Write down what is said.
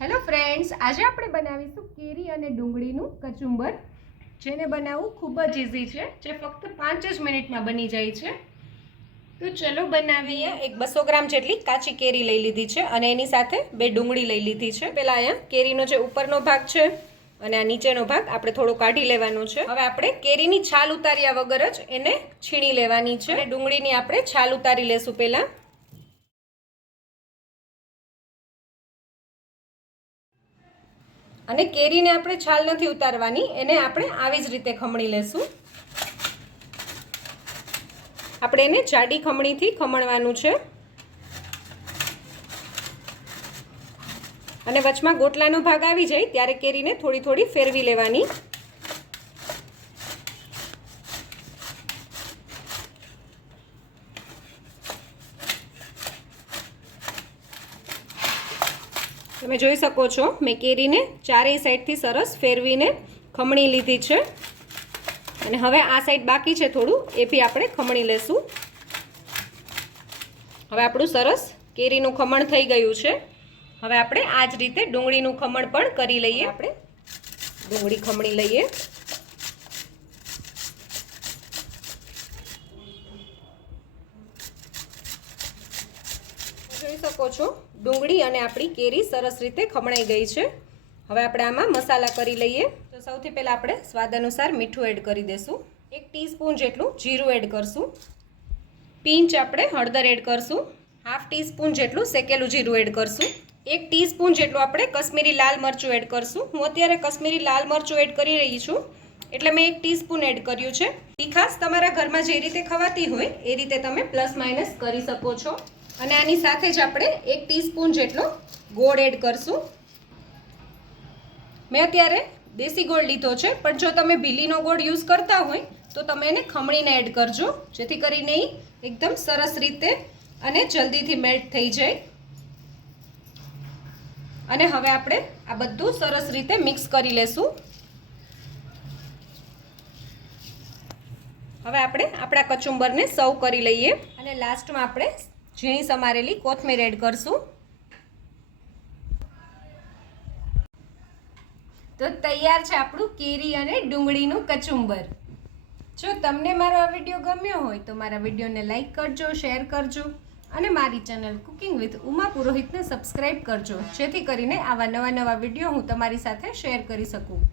Hello friends, આજે આપણે બનાવીશું કેરી અને ડુંગળીનું કચુંબર, જેને બનાવવું ખૂબ જ ઇઝી છે, જે ફક્ત 5 જ મિનિટમાં બની જાય છે. તો ચલો બનાવીએ. એક 200 ગ્રામ જેટલી કાચી કેરી લઈ લીધી છે અને એની સાથે 2 ડુંગળી લઈ લીધી છે. પહેલા અહીંયા કેરીનો જે ઉપરનો ભાગ છે અને આ નીચેનો ભાગ આપણે થોડો કાઢી લેવાનો છે. હવે આપણે કેરીની છાલ ઉતાર્યા વગર જ એને છીણી લેવાની છે અને ડુંગળીની આપણે છાલ ઉતારી લેશું પહેલા. અને કેરીને આપણે છાલ નથી ઉતારવાની, એને આપણે આવી જ રીતે ખમણી લેશું. આપણે એને જાડી ખમણીથી ખમણવાનું છે અને વચમાં ગોટલાનો ભાગ આવી જાય ત્યારે કેરીને થોડી થોડી ફેરવી લેવાની. તમે જોઈ શકો છો, મેં કેરીને ચારેય સાઈડથી સરસ ફેરવીને ખમણી લીધી છે અને હવે આ સાઈડ બાકી છે થોડું, એ બી આપણે ખમણી લેશું. હવે આપણું સરસ કેરીનું ખમણ થઈ ગયું છે. હવે આપણે આ જ રીતે ડુંગળીનું ખમણ પણ કરી લઈએ. આપણે ડુંગળી ખમણી લઈએ. જોઈ શકો છો, ડુંગળી અને આપણી કેરી સરસ રીતે ખમણાઈ ગઈ છે. હવે આપણે આમાં મસાલા કરી લઈએ. તો સૌથી પહેલાં આપણે સ્વાદ અનુસાર મીઠું એડ કરી દઈશું. 1 ટીસ્પૂન જેટલું જીરું એડ કરશું. પિંચ આપણે હળદર એડ કરશું. હાફ ટીસ્પૂન જેટલું શેકેલું જીરું એડ કરશું. 1 ટીસ્પૂન જેટલું આપણે કશ્મીરી લાલ મરચું એડ કરશું. હું અત્યારે કશ્મીરી લાલ મરચું એડ કરી રહી છું, એટલે મેં 1 ટીસ્પૂન એડ કર્યું છે. તીખાશ તમારા ઘરમાં જે રીતે ખવાતી હોય એ રીતે તમે પ્લસ માઇનસ કરી શકો છો. અને આની સાથે જ આપણે 1 ટીસ્પૂન જેટલો ગોળ એડ કરશું. મેં અત્યારે દેશી ગોળ લીધો છે, પણ જો તમે ભીલીનો ગોળ યુઝ કરતા હોય તો તમે એને ખમણીને એડ કરજો, જેથી કરીને એકદમ સરસ રીતે અને જલ્દીથી મેલ્ટ થઈ જાય. અને હવે આપણે આ બધું સરસ રીતે મિક્સ કરી લેશું. હવે આપણે આપણા કચુંબરને સર્વ કરી લઈએ અને લાસ્ટમાં આપણે ઝીણી સમારેલી કોથમીર એડ કરશું. તો તૈયાર છે આપણું કેરી અને ડુંગળીનું કચુંબર. જો તમને મારો આ વિડીયો ગમ્યો હોય તો મારા વિડીયોને લાઈક કરજો, શેર કરજો અને મારી ચેનલ કુકિંગ વિથ ઉમા પુરોહિતને સબસ્ક્રાઈબ કરજો, જેથી કરીને આવા નવા વિડીયો હું તમારી સાથે શેર કરી શકું.